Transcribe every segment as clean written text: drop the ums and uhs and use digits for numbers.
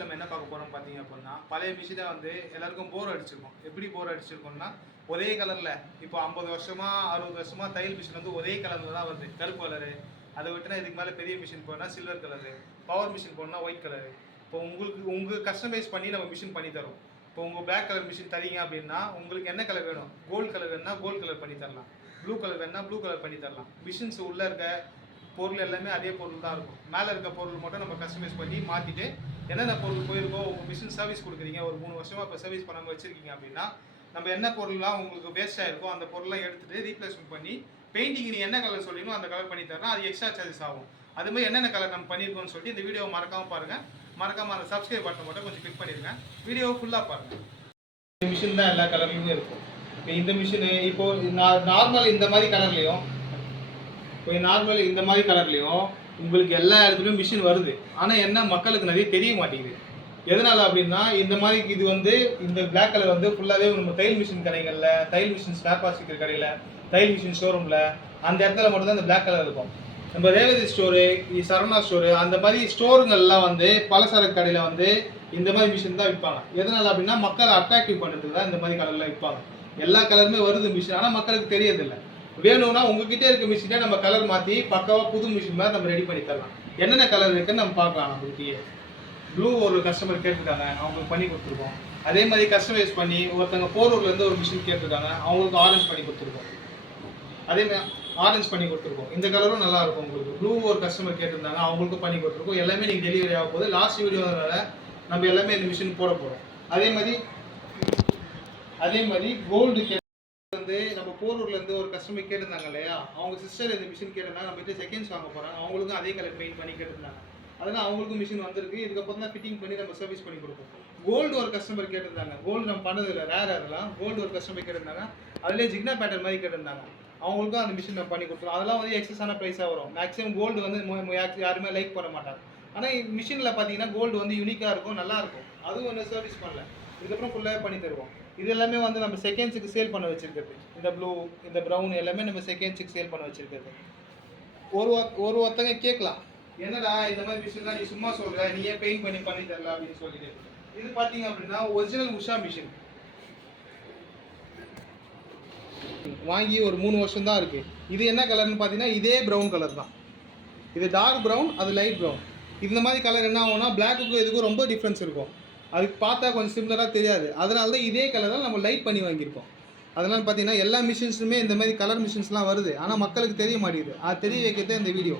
நம்ம என்ன பார்க்க போறோம் பார்த்தீங்க அப்படின்னா, பழைய மிஷினை வந்து எல்லாருக்கும் போர் அடிச்சிருக்கும். எப்படி போர் அடிச்சிருக்கும்னா, ஒரே கலர்ல இப்போ 50 வருஷமா 60 வருஷமா தையல் மிஷின் வந்து ஒரே கலர்ல தான் வருது. கருப்பு கலரு. அதை விட்டுனா இதுக்கு மேலே பெரிய மிஷின் போனால் சில்வர் கலரு, பவர் மிஷின் போனால் ஒயிட் கலரு. இப்போ உங்களுக்கு கஸ்டமைஸ் பண்ணி நம்ம மிஷின் பண்ணி தரோம். இப்போ உங்கள் பிளாக் கலர் மிஷின் தரீங்க அப்படின்னா உங்களுக்கு என்ன கலர் வேணும்? கோல்டு கலர் வேணும்னா கோல்டு கலர் பண்ணி தரலாம், ப்ளூ கலர் வேணும்னா ப்ளூ கலர் பண்ணி தரலாம். மிஷின்ஸ் உள்ளே இருக்க பொருள் எல்லாமே அதே பொருள் தான் இருக்கும். மேலே இருக்க பொருள் மட்டும் நம்ம கஸ்டமைஸ் பண்ணி மாற்றிட்டு என்னென்ன பொருள் போயிருக்கோ, உங்கள் மிஷின் சர்வீஸ் கொடுக்குறீங்க, ஒரு 3 வருஷமாக இப்போ சர்வீஸ் பண்ணாமல் வச்சுருக்கீங்க அப்படின்னா, நம்ம என்ன பொருள்லாம் உங்களுக்கு வேஸ்ட் ஆகிருக்கோ அந்த பொருள்லாம் எடுத்துகிட்டு ரீப்ளேஸ்மெண்ட் பண்ணி பெயிண்டிங் நீ என்ன கலர் சொல்லிங்களோ அந்த கலர் பண்ணி தரலாம். அது எக்ஸ்ட்ரா சார்ஜஸ் ஆகும். அதுமாதிரி என்னென்ன கலர் நம்ம பண்ணியிருக்கோம்னு சொல்லிட்டு இந்த வீடியோவை மறக்காமல் பாருங்கள். மறக்காமல் அந்த சப்ஸ்கிரைப் பட்டன் மட்டும் கொஞ்சம் கிளிக் பண்ணிடுங்க. வீடியோவை ஃபுல்லாக பாருங்கள். இந்த மிஷின் தான் எல்லா கலர்லையுமே இருக்கும். இப்போ இந்த மிஷினு இப்போது நார்மல் இந்த மாதிரி கலர்லேயும் இந்த மாதிரி கலர்லையும் உங்களுக்கு எல்லா இடத்துலையும் மிஷின் வருது. ஆனால் என்ன மக்களுக்கு நிறைய தெரிய மாட்டேங்குது. எதனால் அப்படின்னா, இந்த மாதிரி இது வந்து இந்த பிளாக் கலர் வந்து ஃபுல்லாகவே நம்ம தையல் மிஷின் கடைகளில், தையல் மிஷின் ஸ்பேர் பார்ட்ஸ் விற்கிற கடையில், தையல் மிஷின் ஷோரூமில் அந்த இடத்துல மட்டும்தான் இந்த பிளாக் கலர் இருக்கும். நம்ம ரேவதி ஸ்டோரு, சரவணா ஸ்டோரு அந்த மாதிரி ஸ்டோருங்கள்லாம் வந்து பலசரக்கு கடையில் வந்து இந்த மாதிரி மிஷின் தான் விற்பாங்க. எதனால் அப்படின்னா, மக்களை அட்ராக்டிவ் பண்ணுறதுக்கு தான் இந்த மாதிரி கலர்லாம் விற்பாங்க. எல்லா கலருமே வருது மிஷின், ஆனால் மக்களுக்கு தெரியறதில்லை. வேணும்னா உங்ககிட்ட இருக்க மிஷினை நம்ம கலர் மாற்றி பக்காவாக புது மிஷின் மாதிரி நம்ம ரெடி பண்ணி தரலாம். என்னென்ன கலர் இருக்குன்னு நம்ம பார்க்கலாம். நம்மகிட்டயே ப்ளூ ஒரு கஸ்டமர் கேட்டிருக்காங்க, அவங்களுக்கு பண்ணி கொடுத்துருக்கோம். அதே மாதிரி கஸ்டமைஸ் பண்ணி ஒருத்தவங்க போரூர்லேருந்து ஒரு மிஷின் கேட்டிருக்காங்க, அவங்களுக்கு ஆரஞ்ச் பண்ணி கொடுத்துருக்கோம். அதே மாதிரி ஆரஞ்ச் பண்ணி கொடுத்துருக்கோம். இந்த கலரும் நல்லா இருக்கும். உங்களுக்கு ப்ளூ ஒரு கஸ்டமர் கேட்டிருந்தாங்க, அவங்களுக்கும் பண்ணி கொடுத்துருக்கோம். எல்லாமே நீங்கள் டெலிவரி ஆக போகுது. லாஸ்ட் வீடியோனால நம்ம எல்லாமே இந்த மிஷின் போட போகிறோம். அதே மாதிரி கோல்டு வந்து நம்ம போரூர்லேருந்து ஒரு கஸ்டமர் கேட்டிருந்தாங்க இல்லையா, அவங்க சிஸ்டர் இந்த மிஷின் கேட்டிருந்தாங்க, நம்ம கிட்ட செகண்ட்ஸ் வாங்க போகிறாங்க. அவங்களுக்கும் அதே கலர் பெயிண்ட் பண்ணி கேட்டிருந்தாங்க. அதனால் அவங்களுக்கும் மிஷின் வந்திருக்கு. இதுக்கப்புறம் தான் ஃபிட்டிங் பண்ணி நம்ம சர்வீஸ் பண்ணி கொடுப்போம். கோல்டு ஒரு கஸ்டமர் கேட்டிருந்தாங்க, கோல்டு நம்ம பண்ணதில்லை, ரேர் அதெல்லாம். கோல்டு ஒரு கஸ்டமர் கேட்டிருந்தாங்க, அதிலே ஜிக்னா பேட்டர்ன் மாதிரி கேட்டிருந்தாங்க. அவங்களுக்கும் அந்த மிஷின் நம்ம பண்ணி கொடுத்துருவோம். அதெல்லாம் வந்து எக்ஸஸான ப்ரைஸாக வரும். மேக்ஸிமம் கோல்டு வந்து யாருமே லைக் பண்ண மாட்டாங்க. ஆனால் மிஷினில் பார்த்தீங்கன்னா கோல்டு வந்து யூனிக்காக இருக்கும், நல்லாயிருக்கும். அதுவும் ஒன்று சர்வீஸ் பண்ணல, இதுக்கப்புறம் ஃபுல்லாகவே பண்ணி தருவோம். இது எல்லாமே வந்து நம்ம செகண்ட்ஸுக்கு சேல் பண்ண வச்சுருக்கிறது. இந்த ப்ளூ, இந்த ப்ரௌன் எல்லாமே நம்ம செகண்ட்ஸுக்கு சேல் பண்ண வச்சுருக்கிறது. ஒருத்தங்க கேட்கலாம், என்னடா இந்த மாதிரி மிஷின்லாம் நீ சும்மா சொல்கிற, நீ ஏன் பெயிண்ட் பண்ணி தரல அப்படின்னு சொல்லிட்டு. இது பார்த்தீங்க அப்படின்னா ஒரிஜினல் உஷா மிஷின் வாங்கி ஒரு 3 வருஷம் தான் இருக்குது. இது என்ன கலர்னு பார்த்தீங்கன்னா இதே ப்ரௌன் கலர் தான். இது டார்க் ப்ரௌன், அது லைட் ப்ரௌன். இந்த மாதிரி கலர் என்ன ஆகும்னா பிளாக்குக்கும் இதுக்கும் ரொம்ப டிஃப்ரென்ஸ் இருக்கும். அதுக்கு பார்த்தா கொஞ்சம் சிமிலராக தெரியாது. அதனால தான் இதே கலர் தான் நம்ம லைட் பண்ணி வாங்கியிருக்கோம். அதனால் பார்த்தீங்கன்னா எல்லா மிஷின்ஸுமே இந்த மாதிரி கலர் மிஷின்ஸ்லாம் வருது, ஆனால் மக்களுக்கு தெரிய மாட்டேங்குது. அது தெரிய வைக்கிறதே இந்த வீடியோ.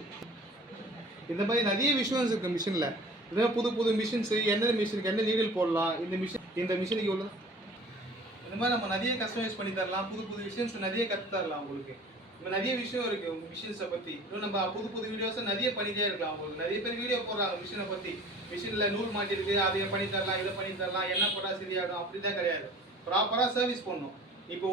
இந்த மாதிரி நிறைய விஷயம்ஸ் இருக்குது மிஷினில். இதெல்லாம் புது மிஷின்ஸு, என்ன மிஷினுக்கு என்ன நீடில் போடலாம், இந்த மிஷினுக்கு இவ்வளோ, இந்த மாதிரி நம்ம நிறைய கஸ்டமைஸ் பண்ணி தரலாம். புது விஷயம்ஸ் நிறைய கற்று தரலாம் உங்களுக்கு. இப்போ நிறைய விஷயம் இருக்குது உங்கள் மிஷின்ஸை பற்றி. இன்னும் நம்ம புது வீடியோஸை நிறைய பண்ணிகிட்டே இருக்கலாம். உங்களுக்கு நிறைய பேர் வீடியோ போடுறாங்க மிஷினை பற்றி. மிஷினில் நூல் மாட்டிருக்கு, அதை பண்ணி தரலாம், இதை பண்ணி தரலாம், என்ன போட்டால் சரியாயிடும், அப்படி தான் கிடையாது. ப்ராப்பராக சர்வீஸ் பண்ணணும். இப்போ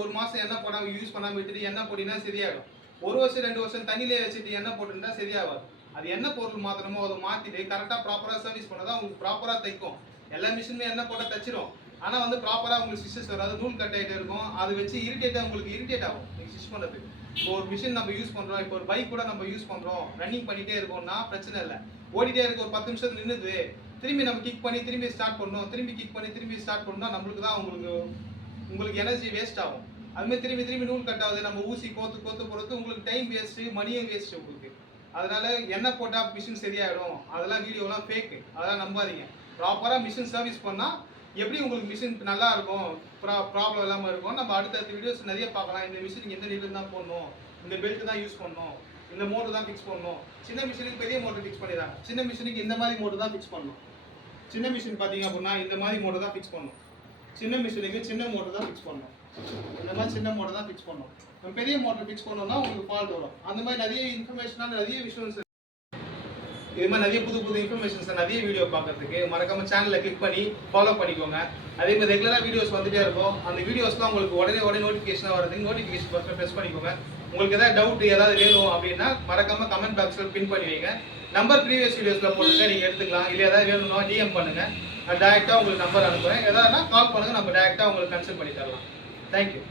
ஒரு மாதம் என்ன போடாமல் யூஸ் பண்ணாமல் விட்டுட்டு என்ன போட்டிங்கன்னா சரியாயிடும். 1 வருஷம் 2 வருஷம் தண்ணியிலே வச்சுட்டு என்ன போட்டுருந்தா சரியாகாது. அது என்ன பொருள் மாற்றணுமோ அதை மாற்றிட்டு கரெக்டாக ப்ராப்பராக சர்வீஸ் பண்ணால் உங்களுக்கு ப்ராப்பராக தைக்கும். எல்லா மிஷினுமே என்ன போட்டால் தைச்சிரும். ஆனால் வந்து ப்ராப்பராக உங்களுக்கு ஸ்டிச்சஸ் வராது, நூல் கட் ஆகிட்டே இருக்கும். அது வச்சு உங்களுக்கு இரிட்டேட் ஆகும் நீங்கள் ஸ்டிச் பண்ணுறதுக்கு. இப்போ ஒரு மிஷின் நம்ம யூஸ் பண்ணுறோம், இப்போ ஒரு பைக் கூட நம்ம யூஸ் பண்ணுறோம், ரன்னிங் பண்ணிகிட்டே இருக்கோம்னா பிரச்சனை இல்லை. ஓடிட்டே இருக்க ஒரு 10 நிமிஷம் நின்றுது, திரும்பி நம்ம கிக் பண்ணி திரும்பி ஸ்டார்ட் பண்ணணும், திரும்பி ஸ்டார்ட் பண்ணால் நம்மளுக்கு தான் உங்களுக்கு எனர்ஜி வேஸ்ட் ஆகும். அதுமாதிரி திரும்பி நூல் கட் ஆகுது, நம்ம ஊசி கோத்து போகிறது உங்களுக்கு டைம் வேஸ்ட்டு, மணியும் வேஸ்ட்டு உங்களுக்கு. அதனால என்ன போட்டால் மிஷின் சரியாயிடும், அதெல்லாம் வீடியோலாம் ஃபேக்கு, அதெல்லாம் நம்பாதீங்க. ப்ராப்பராக மிஷின் சர்வீஸ் பண்ணால் எப்படி உங்களுக்கு மிஷின் நல்லா இருக்கும், ப்ராப்ளம் இல்லாமல் இருக்கும். நம்ம அடுத்தடுத்த வீடியோஸ் நிறைய பார்க்கலாம். இந்த மிஷினுக்கு எந்த நீடில் தான் போடணும், இந்த பெல்ட் தான் யூஸ் பண்ணணும், இந்த மோட்டர் தான் ஃபிக்ஸ் பண்ணணும். சின்ன மிஷினுக்கு பெரிய மோட்டர் ஃபிக்ஸ் பண்ணிடுறாங்க, சின்ன மிஷினுக்கு இந்த மாதிரி மோட்டர் தான் ஃபிக்ஸ் பண்ணணும். சின்ன மிஷின் பார்த்தீங்க அப்படின்னா இந்த மாதிரி மோட்டர் தான் ஃபிக்ஸ் பண்ணணும். சின்ன மிஷினுக்கு சின்ன மோட்டர் தான் ஃபிக்ஸ் பண்ணணும். இந்த மாதிரி சின்ன மோட்டர் தான் ஃபிக்ஸ் பண்ணணும். நம்ம பெரிய மோட்டர் ஃபிக்ஸ் பண்ணோம்னா உங்களுக்கு ஃபால்ட் வரும். அந்த மாதிரி நிறைய இன்ஃபர்மேஷனாக நிறைய விஷயம், இது மாதிரி நிறைய புது இன்ஃபர்மேஷன்ஸ் நிறைய வீடியோ பார்க்கறதுக்கு மறக்காம சேனலை கிளிக் பண்ணி ஃபாலோ பண்ணிக்கோங்க. அதே மாதிரி ரெகுலராக வீடியோஸ் வந்துட்டே இருக்கும். அந்த வீடியோஸ்லாம் உங்களுக்கு உடனே நோட்டிஃபிகேஷனாக வருதுங்க. நோட்டிஃபிகேஷன் பட்டன் ப்ரெஸ் பண்ணிக்கோங்க. உங்களுக்கு ஏதாவது டவுட் ஏதாவது வேணும் அப்படின்னா மறக்காம கமெண்ட் பாக்ஸில் பின் பண்ணி வைங்க. நம்பர் ப்ரீவியஸ் வீடியோஸில் போட்டுங்க, நீங்கள் எடுத்துக்கலாம். இல்லை ஏதாவது வேணும்னா டிஎம் பண்ணுங்கள், நான் டேரெக்டாக உங்களுக்கு நம்பர் அனுப்புகிறேன். எதாவதுனா கால் பண்ணுங்கள், நம்ம டேரெக்டாக உங்களுக்கு கன்சல்ட் பண்ணி தரலாம். தேங்க்யூ.